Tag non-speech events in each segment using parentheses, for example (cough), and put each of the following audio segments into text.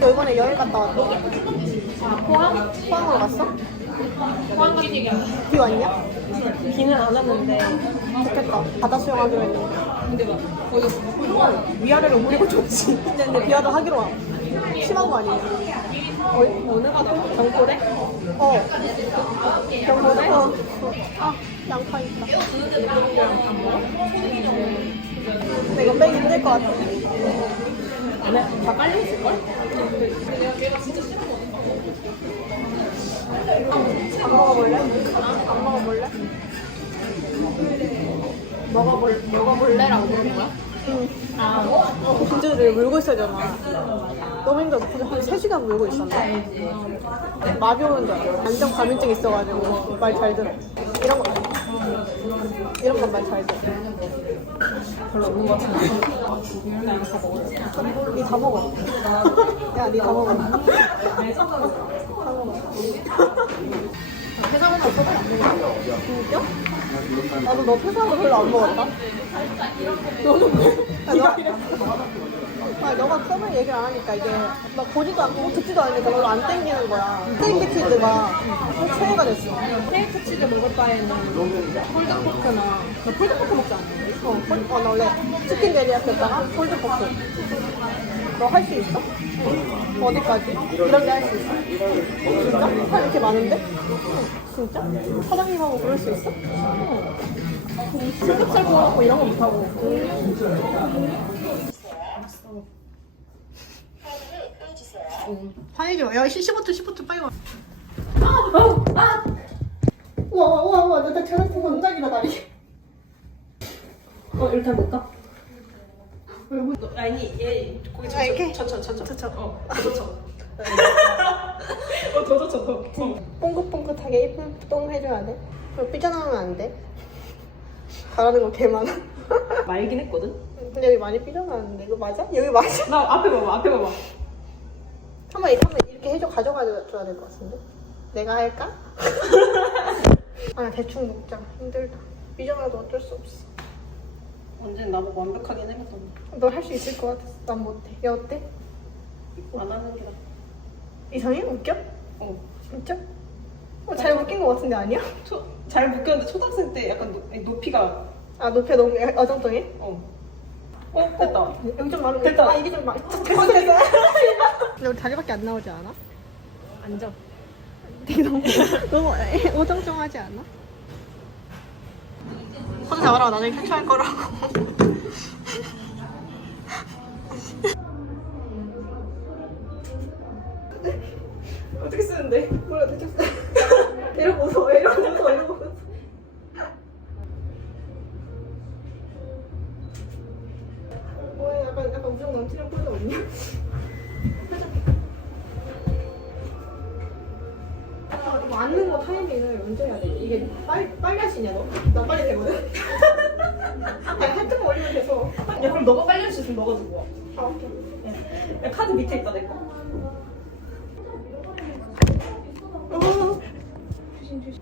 너 이번에 여행 갔다 왔어? 아, 포항? 포항으로 갔어? 포항 갔기 비 왔냐? 비는 안 왔는데 좋겠다. 바다 수영하기로 했는데. 근데 막 거기 위아래로 물고 좋지. 근데, 비와도 하기로 와. 심한 거 아니야? 어, 어느 바다? 경포대? 어. 경포대? 어. 아, 양파 있다. 근데 이거 빼기 힘들 것 같아. 네, 다 빨리 했을걸? 안 먹어볼래? 안 먹어볼래? 먹어볼, 먹어볼래라고 물은 거야? 응. 아, 진주를 물고 있어야 되잖아. 너무 힘들어. 한 3시간 물고 있었네. 마비 오는 줄 알아. 안정 과민증 있어가지고 말 잘 들어. 이런 거. 이런 건말잘 들어. 별로 없는 거 같은데 나 이거 다 먹었어 니다 먹어. 야, 니 다 먹어. 해산물 없어서 진짜? 나도 너거 별로 안 먹었다. 너는 왜? 아, 너가 처음에 얘기를 안 하니까 이게 막 보지도 않고 듣지도 않으니까 별로 안 땡기는 거야. 땡기 치즈가 최애가 됐어. 케이크 치즈 먹을 바에는 폴드포크나 너 폴드포크 먹지 않아? 어, 폴- 어, 나 원래 치킨 데리야끼였다가 폴드포크. 너 할 수 있어? 어디까지? 이런 게 할 수 있어? 진짜? 살 이렇게 많은데? 진짜? 사장님하고 그럴 수 있어? 삼겹살 구워갖고 이런 거 못하고 화내지 마. 야, 15초, 15초 빨리 와. 아! 우와, 우와, 우와. 나거 원작이다, 다리. 어 이렇게 해볼까? 아니 얘 거기 아, 이렇게? 쳐쳐 쳐쳐 쳐쳐. 어 쳐쳐 어더 쳐쳐 더 뽕긋뽕긋하게 예쁜 똥 해줘야 돼. 그럼 삐져나오면 안 돼. 바라는 거 개 많아. 말긴 했거든? 근데 여기 많이 삐져나왔는데 이거 맞아? 여기 맞아? 나 앞에 봐봐 앞에 봐봐 한번 이렇게, 한번 이렇게 해줘 가져가줘야 될 것 같은데. 내가 할까? (laughs) 아 대충 먹자. 힘들다. 삐져나도 어쩔 수 없어. 언제는 나보고 완벽하긴 해봤더니 너할 수 있을 것 같았어. 난 못해. 야 어때? 안 하는 게 나. 이상해? 웃겨? 어. 진짜? 어, 잘 웃긴 것 같은데 아니야? 초, 잘 묶였는데 초등학생 때 약간 높, 높이가 아 높이 너무 어정쩡해? 어. 어 됐다. 여기 좀 많은 됐다. 아 이게 좀 많이 됐어 됐어 근데 우리 다리밖에 안 나오지 않아? 앉아. (laughs) 되게 너무 너무 어정쩡하지 않아? 손 잡아라 나중에 캡처할 거라고 어떻게 쓰는데? 몰라 대충 써 이러고 웃어 이러고 웃어 이러고 웃어 뭐야 약간 넘치는 표정 없냐? 앉는 거 타이밍을 언제 해야 돼? 이게 빨리 빨리 할 수 있냐 너? 나 빨리 되거든. 야 한참 올리면 돼서. 야 그럼 너가 빨리 할 수 있으면 너가 들고 와. 아 오케이. 야 카드 밑에 있다 내 거. 어.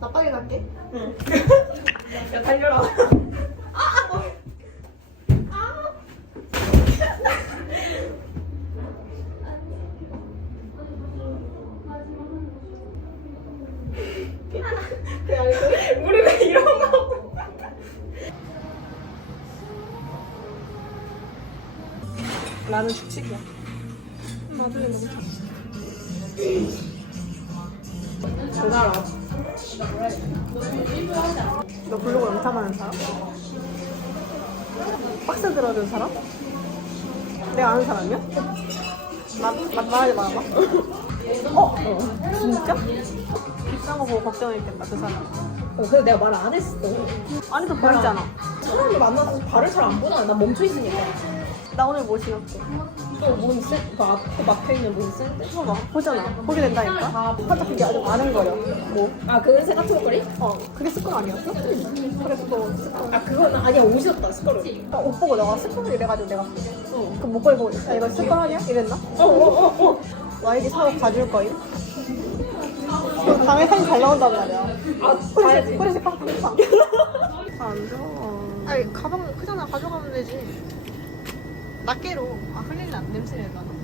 나 빨리 갈게. 응. (laughs) 야 달려라. (laughs) 왜 이런 거? 나는 축식이야. 나중에 너무 잘 살아. 너 블로그 영탐하는 사람? 박스 들어준 사람? 내가 아는 사람이야? 나, 나 말하지 말아봐. 어? (laughs) 어? 진짜? 비싼 거 보고 걱정했겠다, 그 사람. 어, 근데 내가 말 안 했어. 아니 도 보이잖아. 사람을 만나서 발을 잘 안 보잖아. 난 멈춰 있으니까. 나 오늘 뭐 신었게? 또뭔 센, 그 앞에 막혀 있는 뭔 센데? 봐봐. 보잖아. 보게 된다니까? 살짝 그게 아주 많은 거려. 뭐? 아, 그 은색 같은 거리? 어, 그게 습관 아니었어? 그래서 너 습관. 아, 그건 아니야. 옷이었다, 스커를. 어, 옷 보고 너가 습관을 이래가지고 내가 그 목걸이 보고 야 이거 습관 아니야? 이랬나? 어, 어, 어, 어. YG 사고 가줄 거임? 밤에 사진 잘 나온단 말이야. 아, 봐야지. 후레쉬 팡팡팡. 안 좋아. 아니, 가방 크잖아. 가져가면 되지. 낱개로. 아, 흘릴래 안 냄새 내잖아. 응.